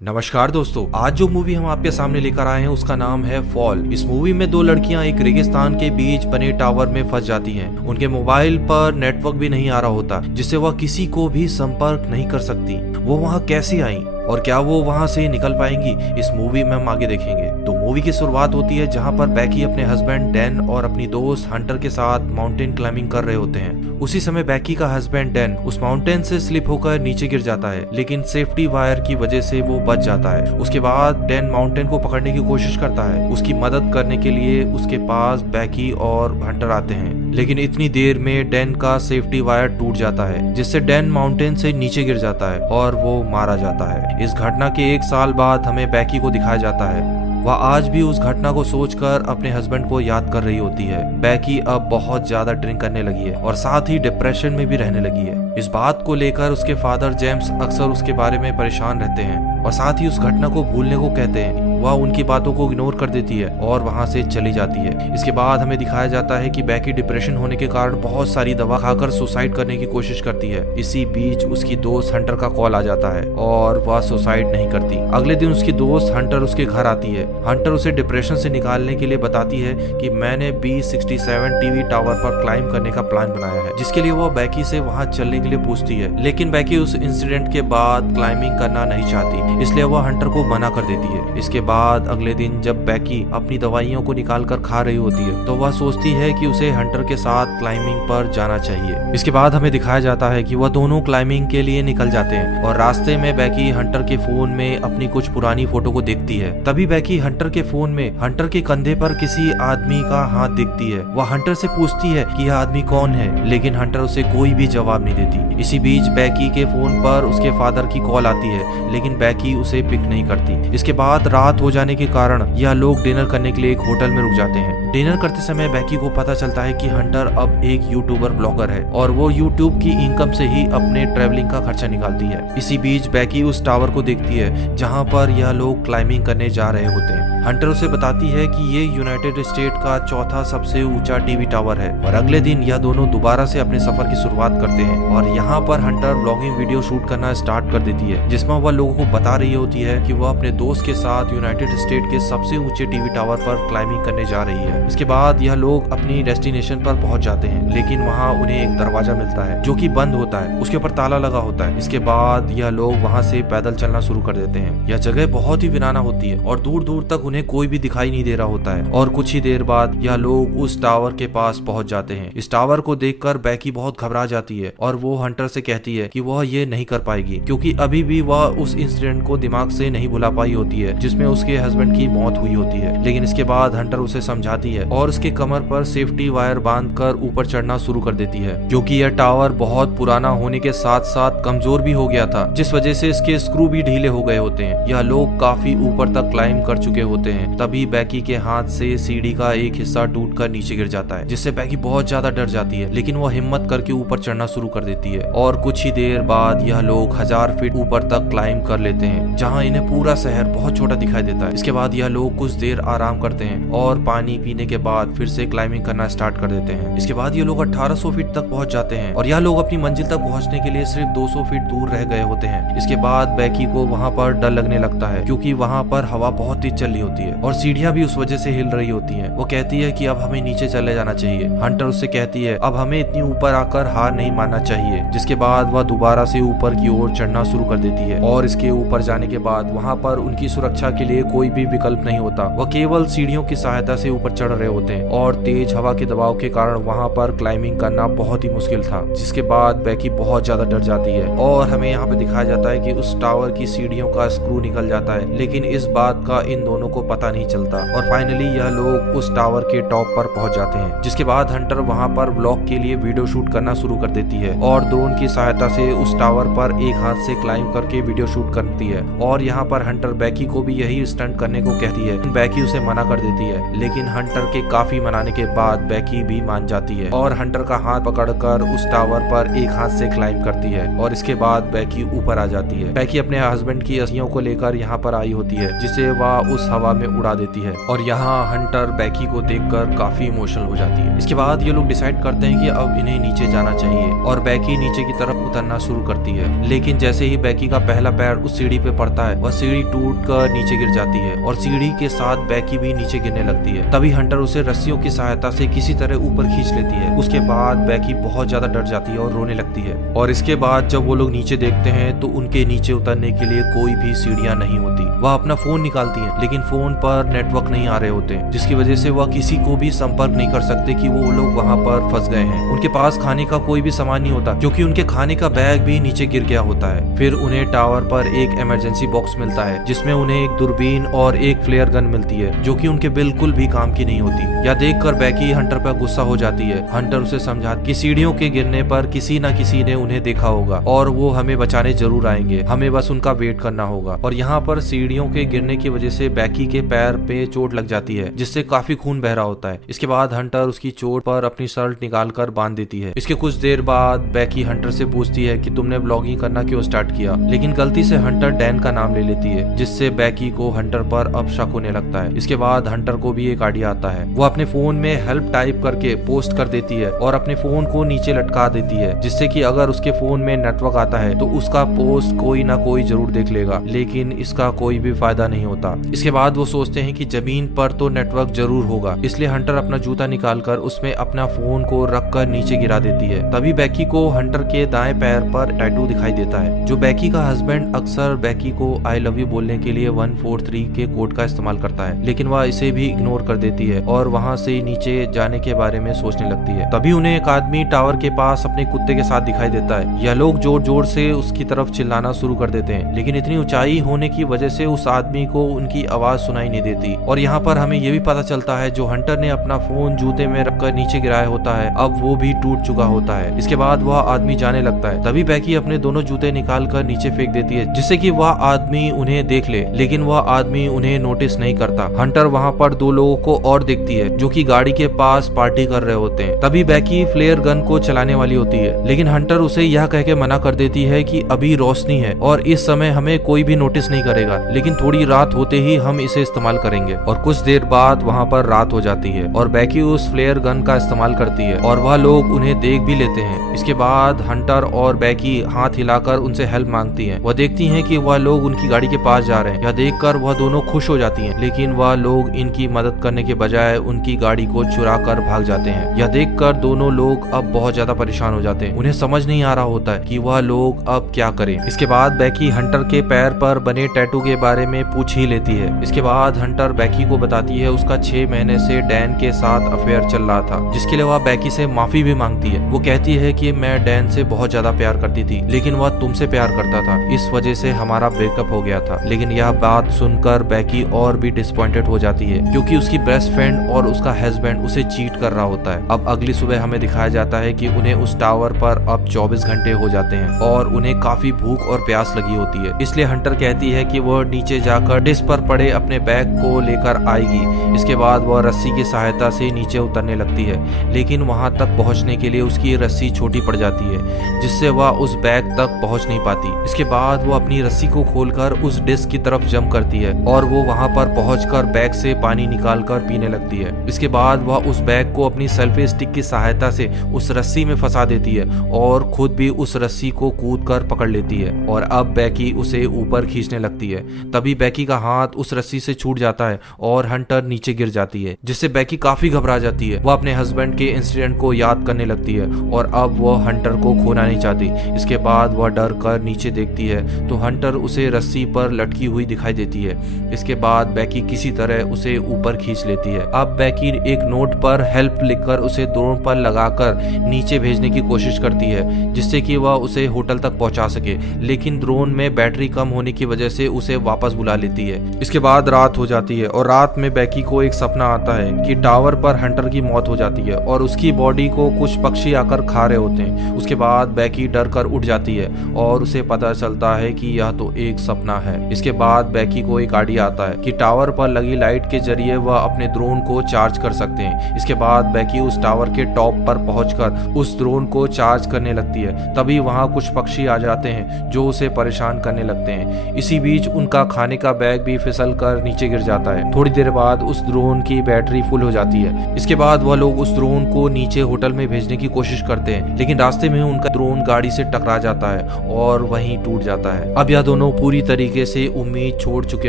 नमस्कार दोस्तों, आज जो मूवी हम आपके सामने लेकर आए हैं उसका नाम है फॉल। इस मूवी में दो लड़कियां एक रेगिस्तान के बीच बने टावर में फंस जाती हैं। उनके मोबाइल पर नेटवर्क भी नहीं आ रहा होता, जिससे वह किसी को भी संपर्क नहीं कर सकती। वो वहां कैसे आई और क्या वो वहां से निकल पाएंगी, इस मूवी में हम आगे देखेंगे। तो मूवी की शुरुआत होती है जहां पर बैकी अपने हस्बैंड डैन और अपनी दोस्त हंटर के साथ माउंटेन क्लाइंबिंग कर रहे होते हैं। उसी समय बैकी का हस्बैंड डैन उस माउंटेन से स्लिप होकर नीचे गिर जाता है, लेकिन सेफ्टी वायर की वजह से वो बच जाता है। उसके बाद डैन माउंटेन को पकड़ने की कोशिश करता है। उसकी मदद करने के लिए उसके पास बैकी और हंटर आते हैं, लेकिन इतनी देर में डैन का सेफ्टी वायर टूट जाता है, जिससे डैन माउंटेन से नीचे गिर जाता है और वो मारा जाता है। इस घटना के 1 साल बाद हमें बैकी को दिखाया जाता है। वह आज भी उस घटना को सोचकर अपने हस्बैंड को याद कर रही होती है। बैकी अब बहुत ज्यादा ड्रिंक करने लगी है और साथ ही डिप्रेशन में भी रहने लगी है। इस बात को लेकर उसके फादर जेम्स अक्सर उसके बारे में परेशान रहते हैं और साथ ही उस घटना को भूलने को कहते हैं। वह उनकी बातों को इग्नोर कर देती है और वहां से चली जाती है। इसके बाद हमें दिखाया जाता है कि बैकी डिप्रेशन होने के कारण बहुत सारी दवा खाकर सुसाइड करने की कोशिश करती है। इसी बीच उसकी दोस्त हंटर का कॉल आ जाता है और वह सुसाइड नहीं करती। अगले दिन उसकी दोस्त हंटर उसके घर आती है। हंटर उसे डिप्रेशन से निकालने के लिए बताती है कि मैंने B67 टीवी टावर पर क्लाइंब करने का प्लान बनाया है, जिसके लिए वह बैकी से वहां चलने के लिए पूछती है। लेकिन बैकी उस इंसिडेंट के बाद क्लाइंबिंग करना नहीं चाहती, इसलिए वह हंटर को मना कर देती है। इसके बाद अगले दिन जब बैकी अपनी दवाइयों को निकाल कर खा रही होती है, तो वह सोचती है कि उसे हंटर के साथ क्लाइंबिंग पर जाना चाहिए। इसके बाद हमें दिखाया जाता है कि वह दोनों क्लाइंबिंग के लिए निकल जाते हैं और रास्ते में बैकी हंटर के फोन में अपनी कुछ पुरानी फोटो को देखती है। तभी बैकी हंटर के फोन में हंटर के कंधे पर किसी आदमी का हाथ दिखती है। वह हंटर से पूछती है कि यह आदमी कौन है, लेकिन हंटर उसे कोई भी जवाब नहीं देती। इसी बीच बैकी के फोन पर उसके फादर की कॉल आती है, लेकिन बैकी उसे पिक नहीं करती। इसके बाद रात हो जाने के कारण यह लोग डिनर करने के लिए एक होटल में रुक जाते हैं। डिनर करते समय बैकी को पता चलता है कि हंटर अब एक यूट्यूबर ब्लॉगर है और वो यूट्यूब की इनकम से ही अपने ट्रैवलिंग का खर्चा निकालती है। इसी बीच बैकी उस टावर को देखती है जहाँ पर यह लोग क्लाइंबिंग करने जा रहे होते हैं। हंटर उसे बताती है कि ये यूनाइटेड स्टेट का चौथा सबसे ऊंचा टीवी टावर है और अगले दिन यह दोनों दोबारा से अपने सफर की शुरुआत करते हैं। और यहाँ पर हंटर ब्लॉगिंग वीडियो शूट करना स्टार्ट कर देती है, जिसमें वह लोगों को बता रही होती है कि वह अपने दोस्त के साथ यूनाइटेड स्टेट के सबसे ऊंचे टीवी टावर पर क्लाइंबिंग करने जा रही है। इसके बाद यह लोग अपनी डेस्टिनेशन पर पहुंच जाते हैं, लेकिन वहाँ उन्हें एक दरवाजा मिलता है जो कि बंद होता है, उसके ऊपर ताला लगा होता है। इसके बाद यह लोग वहाँ से पैदल चलना शुरू कर देते हैं। यह जगह बहुत ही वीराना होती है और दूर दूर तक उन्हें कोई भी दिखाई नहीं दे रहा होता है। और कुछ ही देर बाद यह लोग उस टावर के पास पहुंच जाते हैं। इस टावर को देखकर बैकी बहुत घबरा जाती है और वो हंटर से कहती है कि वह ये नहीं कर पाएगी, क्योंकि अभी भी वह उस इंसिडेंट को दिमाग से नहीं भुला पाई होती है जिसमें उसके हस्बैंड की मौत हुई होती है। लेकिन इसके बाद हंटर उसे समझाती है और उसके कमर पर सेफ्टी वायर बांधकर ऊपर चढ़ना शुरू कर देती है, क्योंकि यह टावर बहुत पुराना होने के साथ साथ कमजोर भी हो गया था, जिस वजह से इसके स्क्रू भी ढीले हो गए होते हैं। यह लोग काफी ऊपर तक क्लाइंब कर चुके होते हैं। तभी बैकी के हाथ से सीढ़ी का एक हिस्सा टूटकर नीचे गिर जाता है, जिससे बैकी बहुत ज्यादा डर जाती है, लेकिन वह हिम्मत करके ऊपर चढ़ना शुरू कर देती है। और कुछ ही देर बाद यह लोग 1000 फीट ऊपर तक क्लाइंब कर लेते हैं, जहां इन्हें पूरा शहर बहुत छोटा दिखाई देता है। इसके बाद यह लोग कुछ देर आराम करते हैं और पानी पीने के बाद फिर से क्लाइंबिंग करना स्टार्ट कर देते हैं। इसके बाद ये लोग 1800 फीट तक पहुंच जाते हैं और यह लोग अपनी मंजिल तक पहुंचने के लिए सिर्फ 200 फीट दूर रह गए होते हैं। इसके बाद बैकी को वहां पर डर लगने लगता है, क्योंकि वहां पर हवा बहुत तेज चल रही होती है और सीढ़ियां भी उस वजह से हिल रही होती हैं। वो कहती है कि अब हमें नीचे चले जाना चाहिए। हंटर उससे कहती है अब हमें इतनी ऊपर आकर हार नहीं मानना चाहिए। जिसके बाद वह दोबारा से ऊपर की ओर चढ़ना शुरू कर देती है और इसके ऊपर जाने के बाद वहां पर उनकी सुरक्षा के लिए कोई भी विकल्प नहीं होता। वह केवल सीढ़ियों की सहायता से ऊपर चढ़ रहे होते हैं और तेज हवा के दबाव के कारण वहां पर क्लाइंबिंग करना बहुत ही मुश्किल था। जिसके बाद बैकी बहुत ज्यादा डर जाती है और हमें यहाँ पे दिखाया जाता है कि उस टावर की सीढ़ियों का स्क्रू निकल जाता है, लेकिन इस बात का इन दोनों को पता नहीं चलता और फाइनली यह लोग उस टावर के टॉप पर पहुंच जाते हैं। जिसके बाद हंटर वहां पर ब्लॉग के लिए वीडियो शूट करना शुरू कर देती है और ड्रोन की सहायता से उस टावर पर एक हाथ से क्लाइंब करके वीडियो शूट करती है। और यहाँ पर हंटर बैकी को भी यही स्टंट करने को कहती है। बैकी उसे मना कर देती है, लेकिन हंटर के काफी मनाने के बाद बैकी भी मान जाती है और हंटर का हाथ पकड़कर उस टावर पर एक हाथ से क्लाइंब करती है और इसके बाद बैकी ऊपर आ जाती है। बैकी अपने हस्बैंड की अस्थियों को लेकर यहाँ पर आई होती है, जिसे वह उस हवा में उड़ा देती है और यहाँ हंटर बैकी को देखकर काफी इमोशनल हो जाती है। इसके बाद ये लोग डिसाइड करते हैं कि अब इन्हें नीचे जाना चाहिए और बैकी बैकी नीचे की तरफ उतरना शुरू करती है। लेकिन जैसे ही बैकी का पहला पैर उस सीढ़ी पे पड़ता है, वह सीढ़ी टूट कर नीचे गिर जाती है और सीढ़ी के साथ बैकी भी नीचे गिरने लगती है। तभी हंटर उसे रस्सियों की सहायता से किसी तरह ऊपर खींच लेती है। उसके बाद बैकी बहुत ज्यादा डर जाती है और रोने लगती है। और इसके बाद जब वो लोग नीचे देखते हैं तो उनके नीचे उतरने के लिए कोई भी सीढ़ियां नहीं होती। वह अपना फोन निकालती है, लेकिन फोन पर नेटवर्क नहीं आ रहे होते, जिसकी वजह से वह किसी को भी संपर्क नहीं कर सकते कि वो लोग वहाँ पर फंस गए हैं। उनके पास खाने का कोई भी सामान नहीं होता, क्योंकि उनके खाने का बैग भी नीचे गिर गया होता है। फिर उन्हें टावर पर एक इमरजेंसी बॉक्स मिलता है, जिसमें उन्हें एक दूरबीन और एक फ्लेयर गन मिलती है, जो कि उनके बिल्कुल भी काम की नहीं होती। यह देखकर बैकी हंटर पर गुस्सा हो जाती है। हंटर उसे समझाती कि सीढ़ियों के गिरने पर किसी न किसी ने उन्हें देखा होगा और वो हमें बचाने जरूर आएंगे, हमें बस उनका वेट करना होगा। और यहाँ पर सीढ़ियों के गिरने की वजह से बैकी के पैर पे चोट लग जाती है, जिससे काफी खून बह रहा होता है। इसके बाद हंटर उसकी चोट पर अपनी शर्ट निकाल कर बांध देती है। इसके कुछ देर बाद बैकी हंटर से पूछती है कि तुमने ब्लॉगिंग करना क्यों स्टार्ट किया, लेकिन गलती से हंटर डैन का नाम ले लेती है, जिससे बैकी को हंटर पर अब शक होने लगता है। इसके बाद हंटर को भी एक आइडिया आता है। वो अपने फोन में हेल्प टाइप करके पोस्ट कर देती है और अपने फोन को नीचे लटका देती है, जिससे कि अगर उसके फोन में नेटवर्क आता है तो उसका पोस्ट कोई ना कोई जरूर देख लेगा। लेकिन इसका कोई भी फायदा नहीं होता। इसके बाद वो सोचते हैं कि जमीन पर तो नेटवर्क जरूर होगा, इसलिए हंटर अपना जूता निकालकर उसमें अपना फोन को रखकर नीचे गिरा देती है। तभी बैकी को हंटर के दाएं पैर पर टैटू दिखाई देता है। जो बैकी का हस्बैंड अक्सर बैकी को आई लव यू बोलने के लिए 143 के कोड का इस्तेमाल करता है, लेकिन वह इसे भी इग्नोर कर देती है और वहाँ से नीचे जाने के बारे में सोचने लगती है। तभी उन्हें एक आदमी टावर के पास अपने कुत्ते के साथ दिखाई देता है। यह लोग जोर जोर से उसकी तरफ चिल्लाना शुरू कर देते हैं, लेकिन इतनी ऊंचाई होने की वजह से उस आदमी को उनकी आवाज सुनाई नहीं देती। और यहाँ पर हमें यह भी पता चलता है जो हंटर ने अपना फोन जूते में रखकर नीचे गिराया होता है, अब वो भी टूट चुका होता है। इसके बाद वह आदमी जाने लगता है। तभी बैकी अपने दोनों जूते निकाल कर नीचे फेंक देती है, जिससे कि वह आदमी उन्हें देख ले, लेकिन वह आदमी उन्हें नोटिस नहीं करता। हंटर वहाँ पर दो लोगों को और देखती है, जो कि गाड़ी के पास पार्टी कर रहे होते हैं। तभी बैकी फ्लेयर गन को चलाने वाली होती है, लेकिन हंटर उसे यह कह के मना कर देती है कि अभी रोशनी है और इस समय हमें कोई भी नोटिस नहीं करेगा, लेकिन थोड़ी रात होते ही हम इसे इस्तेमाल करेंगे। और कुछ देर बाद वहाँ पर रात हो जाती है और बैकी उस फ्लेयर गन का इस्तेमाल करती है और वह लोग उन्हें देख भी लेते हैं। इसके बाद हंटर और बैकी हाथ हिलाकर उनसे हेल्प मांगती हैं। वह देखती हैं कि वह लोग उनकी गाड़ी के पास जा रहे हैं। यह देखकर वह दोनों खुश हो जाती हैं, लेकिन वह लोग इनकी मदद करने के बजाय उनकी गाड़ी को चुरा कर भाग जाते हैं। यह देखकर दोनों लोग अब बहुत ज्यादा परेशान हो जाते हैं। उन्हें समझ नहीं आ रहा होता है कि वह लोग अब क्या करें। इसके बाद बैकी हंटर के पैर पर बने टैटू के बारे में पूछ ही लेती है। इसके बाद हंटर बैकी को बताती है उसका 6 महीने से डैन के साथ अफेयर चल रहा था, जिसके लिए वह बैकी से माफी भी मांगती है। वो कहती है कि मैं डैन से बहुत ज्यादा प्यार करती थी, लेकिन वह तुमसे प्यार करता था, इस वजह से हमारा ब्रेकअप हो गया था। लेकिन यह बात सुनकर बैकी और भी डिसअपॉइंटेड हो जाती है, क्योंकि उसकी बेस्ट फ्रेंड और उसका हस्बैंड उसे चीट कर रहा होता है। अब अगली सुबह हमें दिखाया जाता है कि उन्हें उस टावर पर अब 24 घंटे हो जाते हैं और उन्हें काफी भूख और प्यास लगी होती है। इसलिए हंटर कहती है कि वह नीचे जाकर डिश पर पड़े अपने बैग को लेकर आएगी। इसके बाद वह रस्सी की सहायता से नीचे उतरने लगती है, लेकिन वहां तक पहुंचने के लिए उसकी रस्सी छोटी पड़ जाती है, जिससे वह उस बैग तक पहुंच नहीं पाती। इसके बाद वो अपनी रस्सी को खोलकर उस डिश की तरफ जंप करती है और वो वहां पर पहुंचकर बैग से पानी निकालकर पीने लगती है। इसके बाद वह उस बैग को अपनी सेल्फी स्टिक की सहायता से उस रस्सी में फंसा देती है और खुद भी उस रस्सी को कूदकर पकड़ लेती है और अब बैकी उसे ऊपर खींचने लगती है। तभी बैकी का हाथ उस रस्सी से छूट जाता है और हंटर नीचे गिर जाती है, जिससे बैकी काफी घबरा जाती है। वह अपने हस्बैंड के इंसिडेंट को याद करने लगती है और अब वह हंटर को खोना नहीं चाहती। इसके बाद वह डर कर नीचे देखती है तो हंटर उसे रस्सी पर लटकी हुई दिखाई देती है। इसके बाद बैकी किसी तरह उसे ऊपर खींच लेती है। अब बैकी एक नोट पर हेल्प लिखकर उसे ड्रोन पर लगाकर नीचे भेजने की कोशिश करती है, जिससे कि वह उसे होटल तक पहुंचा सके, लेकिन ड्रोन में बैटरी कम होने की वजह से उसे वापस बुला लेती है। इसके बाद रात हो जाती है और रात में बैकी को एक सपना आता है कि टावर पर हंटर की मौत हो जाती है और उसकी बॉडी को कुछ पक्षी आकर खा रहे होते हैं। उसके बाद बैकी डर कर उठ जाती है और उसे पता चलता है कि यह तो एक सपना है। इसके बाद बैकी को एक आइडिया आता है कि टावर पर लगी लाइट के जरिए वह अपने ड्रोन को चार्ज कर सकते हैं। इसके बाद बैकी उस टावर के टॉप पर पहुंचकर उस ड्रोन को चार्ज करने लगती है। तभी वहां कुछ पक्षी आ जाते हैं जो उसे परेशान करने लगते हैं। इसी बीच उनका खाने का बैग भी फिसल कर नीचे गिर जाता है। थोड़ी देर बाद उस ड्रोन की बैटरी फुल हो जाती है। इसके बाद वह लोग उस ड्रोन को नीचे होटल में भेजने की कोशिश करते हैं, लेकिन रास्ते रास्ते में उनका ड्रोन गाड़ी से टकरा जाता है और वहीं टूट जाता है। अब यह दोनों पूरी तरीके से उम्मीद छोड़ चुके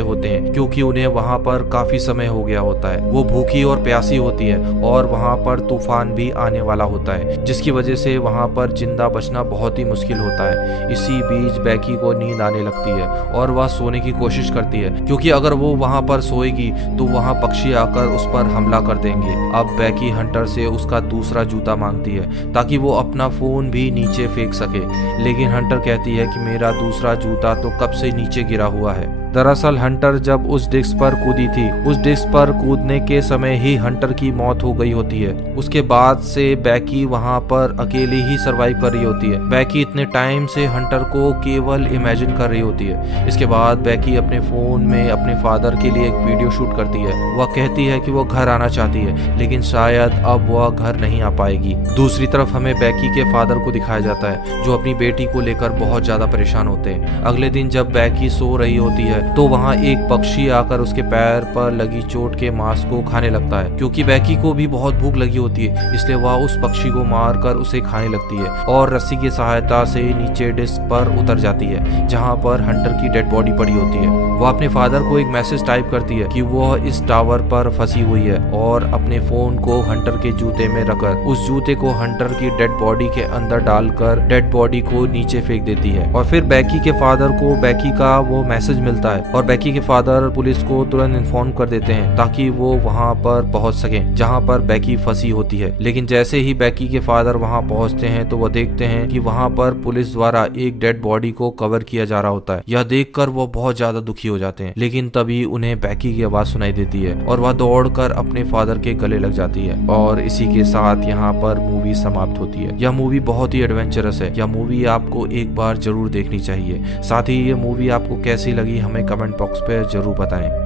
होते हैं क्योंकि उन्हें वहां पर काफी समय हो गया होता है। वो भूखी और प्यासी होती है और वहां पर तूफान भी आने वाला होता है, जिसकी वजह से वहां पर जिंदा बचना बहुत ही मुश्किल होता है। इसी बीच बैकी को नींद आने लगती है और वह सोने की कोशिश करती है क्योंकि अगर वो वहां पर सोएगी तो वहां पक्षी आकर उस पर हमला कर देंगे। अब बैकी हंटर से उसका दूसरा जूता मांगती है ताकि वो अपना फोन भी नीचे फेंक सके, लेकिन हंटर कहती है कि मेरा दूसरा जूता तो कब से नीचे गिरा हुआ है। दरअसल हंटर जब उस डिस्क पर कूदी थी, उस डिस्क पर कूदने के समय ही हंटर की मौत हो गई होती है। उसके बाद से बैकी वहां पर अकेली ही सरवाइव कर रही होती है। बैकी इतने टाइम से हंटर को केवल इमेजिन कर रही होती है। इसके बाद बैकी अपने फोन में अपने फादर के लिए एक वीडियो शूट करती है। वह कहती है कि वो घर आना चाहती है, लेकिन शायद अब वह घर नहीं आ पाएगी। दूसरी तरफ हमें बैकी के फादर को दिखाया जाता है जो अपनी बेटी को लेकर बहुत ज्यादा परेशान होते हैं। अगले दिन जब बैकी सो रही होती है तो वहां एक पक्षी आकर उसके पैर पर लगी चोट के मांस को खाने लगता है। क्योंकि बैकी को भी बहुत भूख लगी होती है, इसलिए वह उस पक्षी को मारकर उसे खाने लगती है और रस्सी की सहायता से नीचे डिस्क पर उतर जाती है जहां पर हंटर की डेड बॉडी पड़ी होती है। वह अपने फादर को एक मैसेज टाइप करती है कि वह इस टावर पर फंसी हुई है और अपने फोन को हंटर के जूते में रखकर उस जूते को हंटर की डेड बॉडी के अंदर डालकर डेड बॉडी को नीचे फेंक देती है। और फिर बैकी के फादर को बैकी का वो मैसेज मिलता है और बैकी के फादर पुलिस को तुरंत इन्फॉर्म कर देते हैं ताकि वो वहां पर पहुंच सके जहां पर बैकी फंसी होती है। लेकिन जैसे ही बैकी के फादर वहां पहुंचते हैं तो वो देखते हैं कि वहां पर पुलिस द्वारा एक डेड बॉडी को कवर किया जा रहा होता है। यह देखकर वो बहुत ज्यादा दुखी हो जाते हैं, लेकिन तभी उन्हें बैकी की आवाज सुनाई देती है और वह दौड़कर अपने फादर के गले लग जाती है। और इसी के साथ यहाँ पर मूवी समाप्त होती है। यह मूवी बहुत ही एडवेंचरस है। यह मूवी आपको एक बार जरूर देखनी चाहिए। साथ ही ये मूवी आपको कैसी लगी हमें कमेंट बॉक्स पे जरूर बताएं।